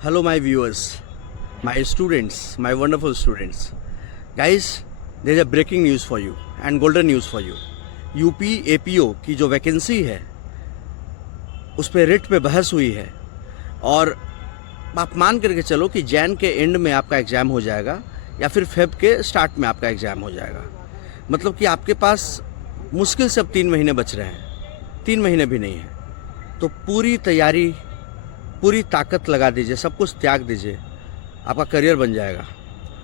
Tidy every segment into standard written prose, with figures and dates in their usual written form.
Hello, my viewers, my students, my wonderful students. Guys, there's a breaking news for you and golden news for you. UP APO की जो vacancy है उस पर writ पे बहस हुई है और आप मान करके चलो कि जैन के एंड में आपका एग्ज़ाम हो जाएगा या फिर फेब के स्टार्ट में आपका एग्ज़ाम हो जाएगा। मतलब कि आपके पास मुश्किल से अब 3 महीने बच रहे हैं, 3 महीने भी नहीं है। तो पूरी तैयारी, पूरी ताकत लगा दीजिए, सब कुछ त्याग दीजिए, आपका करियर बन जाएगा।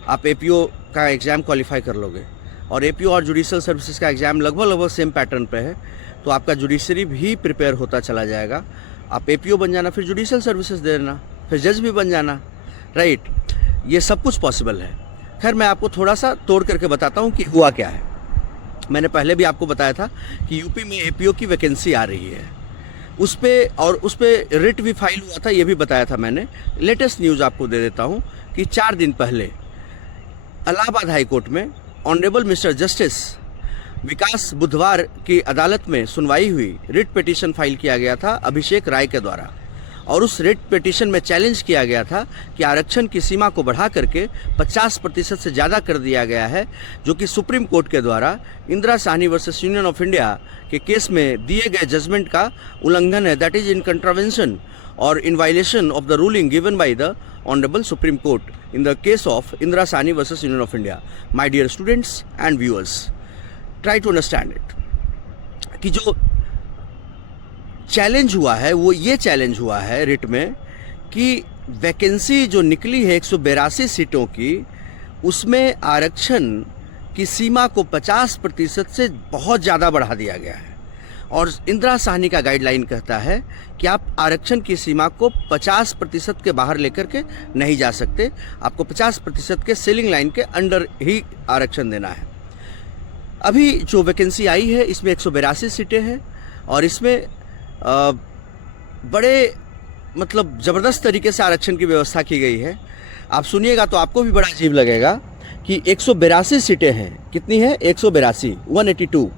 आप एपीओ का एग्ज़ाम क्वालिफाई कर लोगे और एपीओ और जुडिशल सर्विसेज का एग्ज़ाम लगभग सेम पैटर्न पे है, तो आपका जुडिशरी भी प्रिपेयर होता चला जाएगा। आप एपीओ बन जाना, फिर जुडिशल सर्विसेज दे देना, फिर जज भी बन जाना, राइट। ये सब कुछ पॉसिबल है। खैर, मैं आपको थोड़ा सा तोड़ करके बताता हूँ कि हुआ क्या है। मैंने पहले भी आपको बताया था कि यूपी में एपीओ की वैकेंसी आ रही है, उस पे रिट भी फाइल हुआ था, ये भी बताया था मैंने। लेटेस्ट न्यूज़ आपको दे देता हूँ कि 4 दिन पहले इलाहाबाद हाई कोर्ट में ऑनरेबल मिस्टर जस्टिस विकास बुधवार की अदालत में सुनवाई हुई। रिट पिटीशन फाइल किया गया था अभिषेक राय के द्वारा और उस रिट पिटीशन में चैलेंज किया गया था कि आरक्षण की सीमा को बढ़ा करके 50% से ज़्यादा कर दिया गया है, जो कि सुप्रीम कोर्ट के द्वारा Indira Sawhney versus Union of India के केस में दिए गए जजमेंट का उल्लंघन है। दैट इज इन कंट्रावेंशन और in violation of the ruling given by the honourable Supreme Court in the case of Indira Sawhney versus Union of India. My dear students and viewers, try to understand it कि जो challenge हुआ है वो ये challenge हुआ है writ में कि वैकेंसी जो निकली है 182 सीटों की, उसमें आरक्षण की सीमा को 50% से बहुत ज़्यादा बढ़ा दिया गया है। और इंदिरा साहनी का गाइडलाइन कहता है कि आप आरक्षण की सीमा को 50% के बाहर लेकर के नहीं जा सकते, आपको 50% के सीलिंग लाइन के अंडर ही आरक्षण देना है। अभी जो वैकेंसी आई है इसमें 182 सीटें हैं और इसमें बड़े मतलब ज़बरदस्त तरीके से आरक्षण की व्यवस्था की गई है। आप सुनिएगा तो आपको भी बड़ा अजीब लगेगा कि 182 सीटें हैं। कितनी है? 182, 182,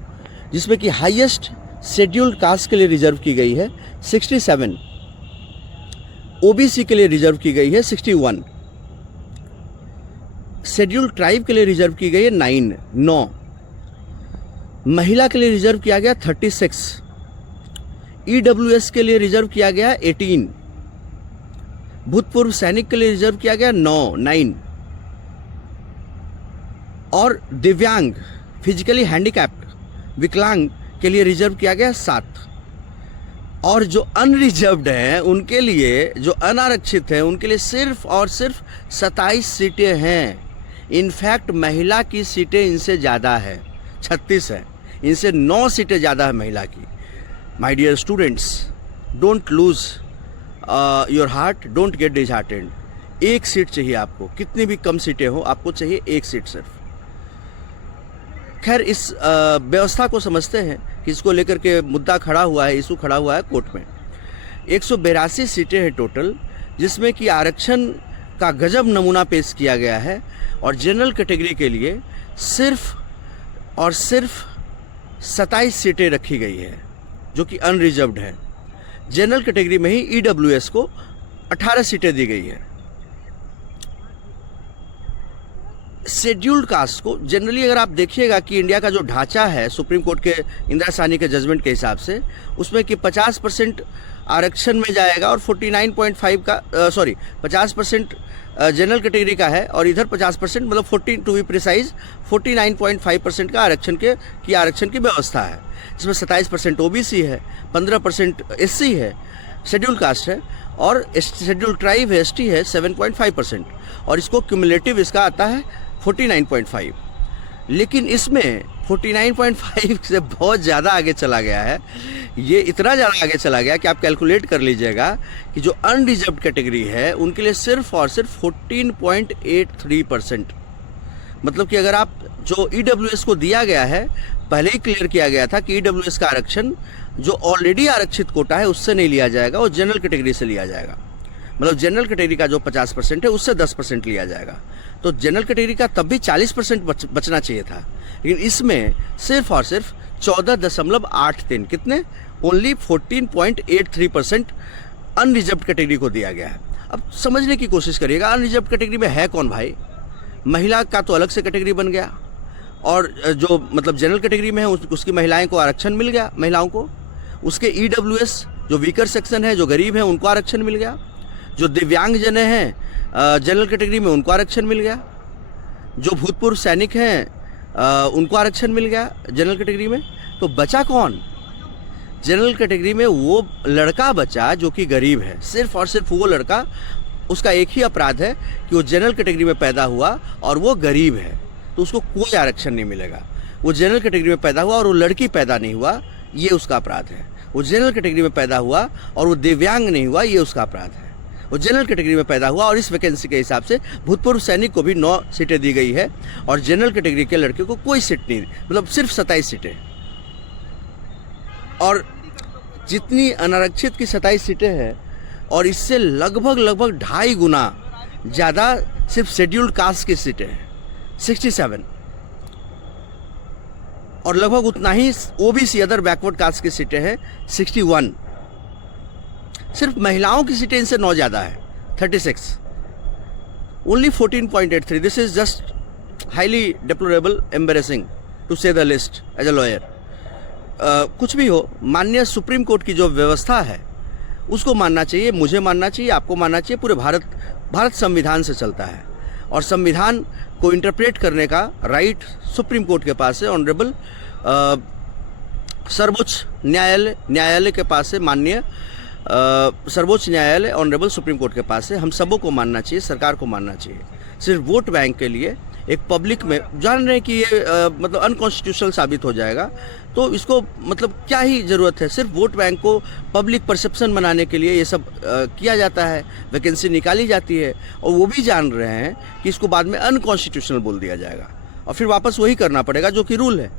जिसमें कि हाईएस्ट शेड्यूल्ड कास्ट के लिए रिजर्व की गई है 67, ओबीसी के लिए रिजर्व की गई है 61, शेड्यूल्ड ट्राइब के लिए रिजर्व की गई है 9, महिला के लिए रिजर्व किया गया 36, ईडब्ल्यूएस के लिए रिजर्व किया गया 18, भूतपूर्व सैनिक के लिए रिजर्व किया गया 9 और दिव्यांग, फिजिकली हैंडीकैप्ड, विकलांग के लिए रिजर्व किया गया 7। और जो अनरिजर्व्ड हैं उनके लिए, जो अनारक्षित हैं उनके लिए सिर्फ और सिर्फ 27 सीटें हैं। इनफैक्ट महिला की सीटें इनसे ज़्यादा है, 36 है, इनसे 9 सीटें ज़्यादा है महिला की। My dear students, don't lose your heart, don't get disheartened. 1 seat चाहिए आपको, कितनी भी कम सीटें हो, आपको चाहिए 1 सीट सिर्फ। खैर, इस व्यवस्था को समझते हैं कि इसको लेकर के मुद्दा खड़ा हुआ है, इशू खड़ा हुआ है कोर्ट में। 182 सीटें हैं टोटल, जिसमें कि आरक्षण का गजब नमूना पेश किया गया है और जनरल कैटेगरी के लिए सिर्फ और सिर्फ 27 सीटें रखी गई है, जो कि अनरिजर्व्ड है। जनरल कैटेगरी में ही ईडब्ल्यूएस को 18 सीटें दी गई है। शेड्यूल्ड कास्ट को जनरली अगर आप देखिएगा कि इंडिया का जो ढांचा है सुप्रीम कोर्ट के इंदिरा साहनी के जजमेंट के हिसाब से, उसमें कि 50% आरक्षण में जाएगा और 49.5 का 50% जनरल कैटेगरी का है और इधर 50% मतलब 14 टू बी प्रिसाइज 49.5% का आरक्षण की व्यवस्था है, जिसमें 27% ओबीसी है, 15% एससी है, शेड्यूल्ड कास्ट है और शेड्यूल्ड ट्राइब है, एसटी है 7.5% और इसको क्यूमुलेटिव इसका आता है 49.5। लेकिन इसमें 49.5 से बहुत ज़्यादा आगे चला गया है। ये इतना ज़्यादा आगे चला गया कि आप कैलकुलेट कर लीजिएगा कि जो अनरिजर्व्ड कैटेगरी है उनके लिए सिर्फ और सिर्फ 14.83%। मतलब कि अगर आप जो ईडब्ल्यूएस को दिया गया है, पहले ही क्लियर किया गया था कि ईडब्ल्यूएस का आरक्षण जो ऑलरेडी आरक्षित कोटा है उससे नहीं लिया जाएगा, वो जनरल कैटेगरी से लिया जाएगा। मतलब जनरल कैटेगरी का जो 50% है उससे 10% लिया जाएगा। तो जनरल कैटेगरी का तब भी 40% बचना चाहिए था, लेकिन इसमें सिर्फ और सिर्फ 14.83, कितने, ओनली 14.83% अनरिजर्व्ड कैटेगरी को दिया गया है। अब समझने की कोशिश करिएगा, अनरिजर्व कैटेगरी में है कौन भाई? महिला का तो अलग से कैटेगरी बन गया, और जो मतलब जनरल कैटेगरी में है उसकी महिलाएं को आरक्षण मिल गया, महिलाओं को। उसके EWS जो वीकर सेक्शन है, जो गरीब हैं, उनको आरक्षण मिल गया। जो दिव्यांग जने हैं जनरल कैटेगरी में, उनको आरक्षण मिल गया। जो भूतपूर्व सैनिक हैं उनको आरक्षण मिल गया जनरल कैटेगरी में। तो बचा कौन जनरल कैटेगरी में? वो लड़का बचा जो कि गरीब है, सिर्फ और सिर्फ वो लड़का। उसका एक ही अपराध है कि वो जनरल कैटेगरी में पैदा हुआ और वो गरीब है, तो उसको कोई आरक्षण नहीं मिलेगा। वो जनरल कैटेगरी में पैदा हुआ और वो लड़की पैदा नहीं हुआ, ये उसका अपराध है। वो जनरल कैटेगरी में पैदा हुआ और वो दिव्यांग नहीं हुआ, ये उसका अपराध है। वो जनरल कैटेगरी में पैदा हुआ और इस वैकेंसी के हिसाब से भूतपूर्व सैनिक को भी 9 सीटें दी गई है, और जनरल कैटेगरी के लड़के को कोई सीट नहीं, मतलब सिर्फ 27 सीटें। और जितनी अनारक्षित की 27 सीटें हैं, और इससे लगभग 2.5 गुना ज़्यादा सिर्फ शेड्यूल्ड कास्ट की सीटें हैं, 67, और लगभग उतना ही OBC अदर बैकवर्ड कास्ट की सीटें हैं, 61। सिर्फ महिलाओं की सीटें इनसे 9 ज़्यादा है, 36, only 14.83। This is just highly deplorable, embarrassing to say the least as a lawyer. कुछ भी हो, माननीय सुप्रीम कोर्ट की जो व्यवस्था है उसको मानना चाहिए, मुझे मानना चाहिए, आपको मानना चाहिए। पूरे भारत संविधान से चलता है, और संविधान को इंटरप्रेट करने का राइट सुप्रीम कोर्ट के पास है, ऑनरेबल सर्वोच्च न्यायालय के पास है, माननीय सर्वोच्च न्यायालय ऑनरेबल सुप्रीम कोर्ट के पास है। हम सबों को मानना चाहिए, सरकार को मानना चाहिए। सिर्फ वोट बैंक के लिए एक पब्लिक में जान रहे हैं कि ये मतलब अनकॉन्स्टिट्यूशनल साबित हो जाएगा, तो इसको मतलब क्या ही ज़रूरत है? सिर्फ वोट बैंक को पब्लिक परसेप्शन बनाने के लिए ये सब किया जाता है, वैकेंसी निकाली जाती है, और वो भी जान रहे हैं कि इसको बाद में अनकॉन्स्टिट्यूशनल बोल दिया जाएगा, और फिर वापस वही करना पड़ेगा जो कि रूल है।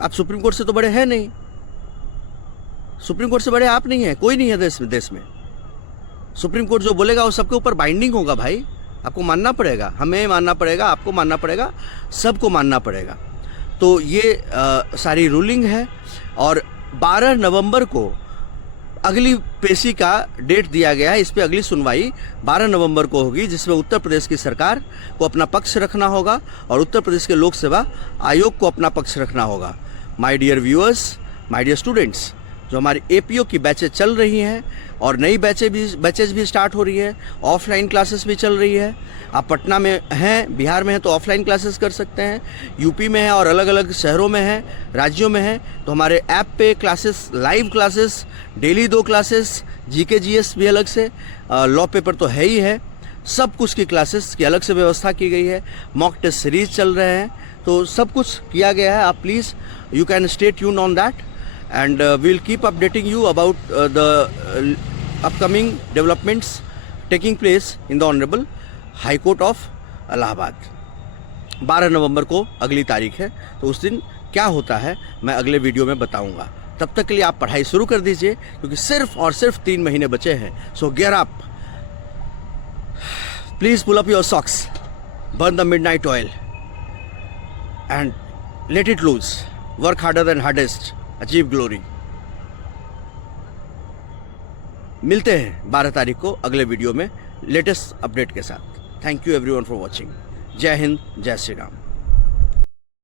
आप सुप्रीम कोर्ट से तो बड़े हैं नहीं, सुप्रीम कोर्ट से बड़े आप नहीं हैं, कोई नहीं है देश में। सुप्रीम कोर्ट जो बोलेगा वो सबके ऊपर बाइंडिंग होगा भाई, आपको मानना पड़ेगा, हमें मानना पड़ेगा, आपको मानना पड़ेगा, सबको मानना पड़ेगा। तो ये सारी रूलिंग है, और 12 नवंबर को अगली पेशी का डेट दिया गया है। इस पे अगली सुनवाई 12 नवंबर को होगी, जिसमें उत्तर प्रदेश की सरकार को अपना पक्ष रखना होगा और उत्तर प्रदेश के लोक सेवा आयोग को अपना पक्ष रखना होगा। My dear viewers, my dear students, जो हमारी APO की बैचेज चल रही हैं, और नई बैचेज भी स्टार्ट हो रही है, ऑफलाइन क्लासेस भी चल रही है। आप पटना में हैं, बिहार में हैं, तो ऑफलाइन क्लासेस कर सकते हैं। यूपी में है और अलग अलग शहरों में है, राज्यों में है, तो हमारे ऐप पे classes, live classes, daily 2 classes, GK GS भी अलग से, लॉ पेपर तो है ही है, सब कुछ की क्लासेस की अलग से व्यवस्था की गई है। मॉक टेस्ट सीरीज चल रहे हैं, तो सब कुछ किया गया है। आप please you can stay tune on that, and we'll keep updating you about the upcoming developments taking place in the Honorable High Court of Allahabad। 12 नवंबर को अगली तारीख है, तो उस दिन क्या होता है मैं अगले वीडियो में बताऊंगा। तब तक के लिए आप पढ़ाई शुरू कर दीजिए, क्योंकि सिर्फ और सिर्फ 3 महीने बचे हैं। So gear up, please pull up your socks, burn the midnight oil and let it loose, work harder than hardest, achieve glory. मिलते हैं 12 तारीख को अगले वीडियो में लेटेस्ट अपडेट के साथ। Thank you everyone for watching. जय हिंद, जय श्री राम।